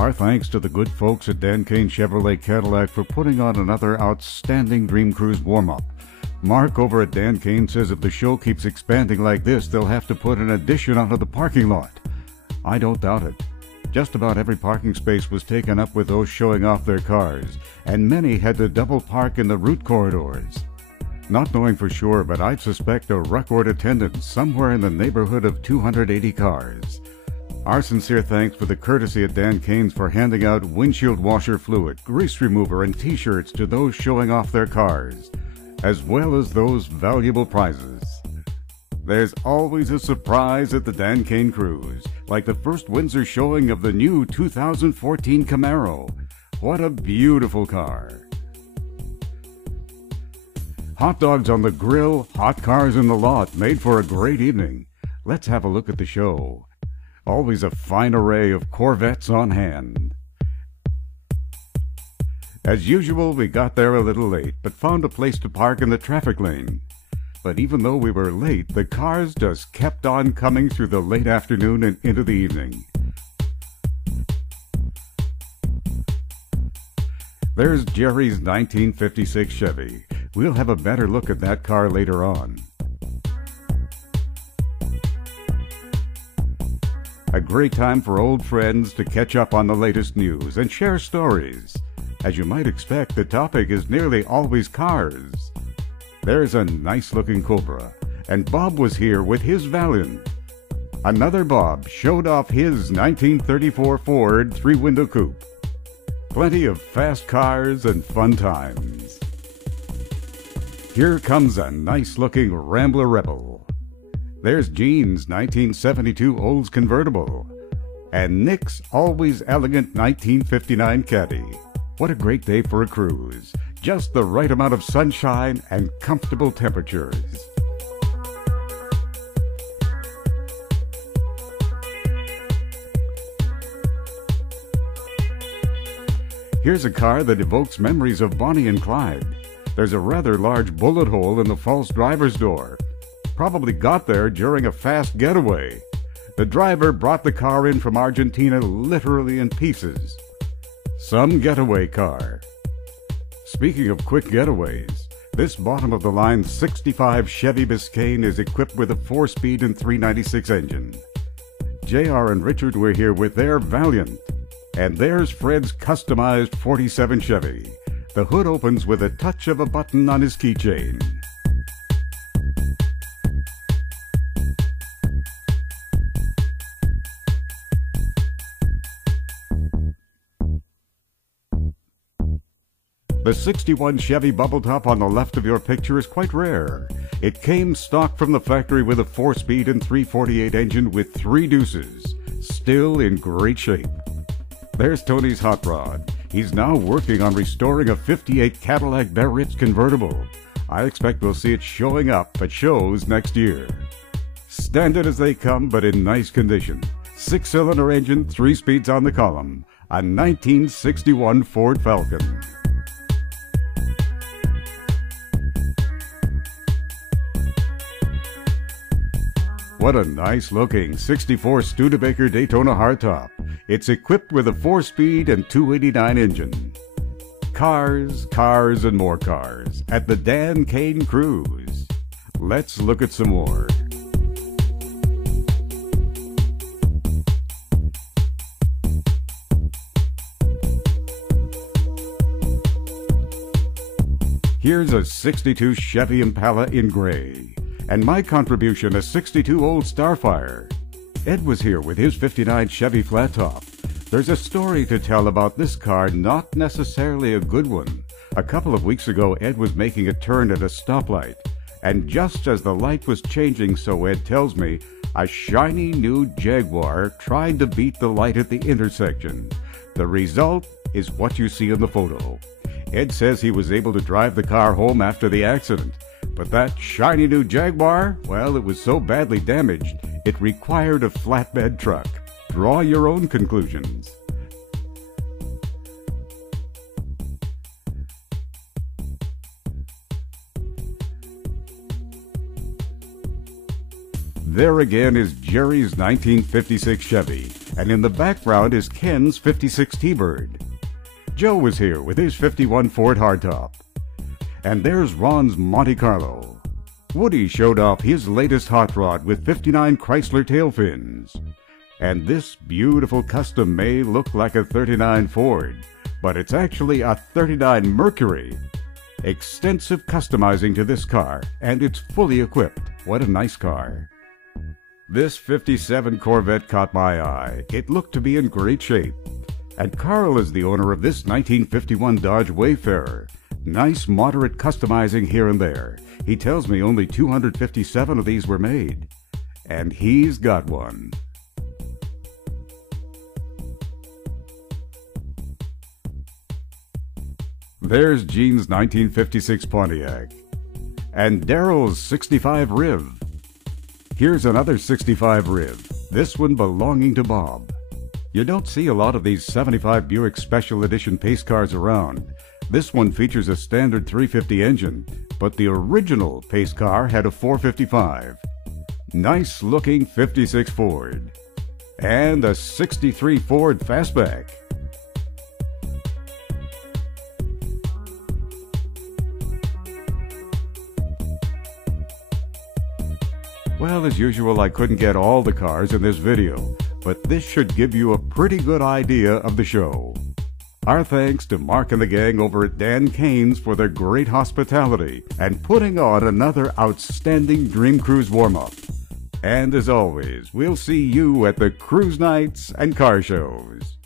Our thanks to the good folks at Dan Kane Chevrolet Cadillac for putting on another outstanding Dream Cruise warm-up. Mark over at Dan Kane says if the show keeps expanding like this, they'll have to put an addition onto the parking lot. I don't doubt it. Just about every parking space was taken up with those showing off their cars, and many had to double park in the route corridors. Not knowing for sure, but I'd suspect a record attendance somewhere in the neighborhood of 280 cars. Our sincere thanks for the courtesy at Dan Kane's for handing out windshield washer fluid, grease remover, and t-shirts to those showing off their cars, as well as those valuable prizes. There's always a surprise at the Dan Kane Cruize, like the first Windsor showing of the new 2014 Camaro. What a beautiful car. Hot dogs on the grill, hot cars in the lot, made for a great evening. Let's have a look at the show. Always a fine array of Corvettes on hand. As usual, we got there a little late, but found a place to park in the traffic lane. But even though we were late, the cars just kept on coming through the late afternoon and into the evening. There's Jerry's 1956 Chevy. We'll have a better look at that car later on. A great time for old friends to catch up on the latest news and share stories. As you might expect, the topic is nearly always cars. There's a nice-looking Cobra, and Bob was here with his Valiant. Another Bob showed off his 1934 Ford three-window coupe. Plenty of fast cars and fun times. Here comes a nice-looking Rambler Rebel. There's Gene's 1972 Olds convertible, and Nick's always elegant 1959 Caddy. What a great day for a cruise. Just the right amount of sunshine and comfortable temperatures. Here's a car that evokes memories of Bonnie and Clyde. There's a rather large bullet hole in the false driver's door. Probably got there during a fast getaway. The driver brought the car in from Argentina literally in pieces. Some getaway car. Speaking of quick getaways, this bottom-of-the-line 65 Chevy Biscayne is equipped with a 4-speed and 396 engine. JR and Richard were here with their Valiant. And there's Fred's customized 47 Chevy. The hood opens with a touch of a button on his keychain. The 61 Chevy Bubble Top on the left of your picture is quite rare. It came stock from the factory with a 4-speed and 348 engine with 3 deuces, still in great shape. There's Tony's hot rod. He's now working on restoring a 58 Cadillac Bear Ritz convertible. I expect we'll see it showing up at shows next year. Standard as they come, but in nice condition. 6-cylinder engine, 3 speeds on the column. A 1961 Ford Falcon. What a nice-looking 64 Studebaker Daytona hardtop. It's equipped with a 4-speed and 289 engine. Cars, cars, and more cars at the Dan Kane Cruize. Let's look at some more. Here's a 62 Chevy Impala in gray. And my contribution, a 62 Old Starfire. Ed was here with his 59 Chevy Flat Top. There's a story to tell about this car, not necessarily a good one. A couple of weeks ago, Ed was making a turn at a stoplight. And just as the light was changing, so Ed tells me, a shiny new Jaguar tried to beat the light at the intersection. The result is what you see in the photo. Ed says he was able to drive the car home after the accident. But that shiny new Jaguar, well, it was so badly damaged, it required a flatbed truck. Draw your own conclusions. There again is Jerry's 1956 Chevy. And in the background is Ken's 56 T-Bird. Joe is here with his 51 Ford hardtop. And there's Ron's Monte Carlo. Woody showed off his latest hot rod with 59 Chrysler tail fins. And this beautiful custom may look like a 39 Ford, but it's actually a 39 Mercury. Extensive customizing to this car, and it's fully equipped. What a nice car. This 57 Corvette caught my eye. It looked to be in great shape. And Carl is the owner of this 1951 Dodge Wayfarer. Nice moderate customizing here and there. He tells me only 257 of these were made. And he's got one. There's Gene's 1956 Pontiac. And Daryl's 65 Riv. Here's another 65 Riv, this one belonging to Bob. You don't see a lot of these 75 Buick Special Edition pace cars around. This one features a standard 350 engine, but the original pace car had a 455. Nice looking 56 Ford. And a 63 Ford Fastback. Well, as usual, I couldn't get all the cars in this video, but this should give you a pretty good idea of the show. Our thanks to Mark and the gang over at Dan Kane's for their great hospitality and putting on another outstanding Dream Cruise warm-up. And as always, we'll see you at the cruise nights and car shows.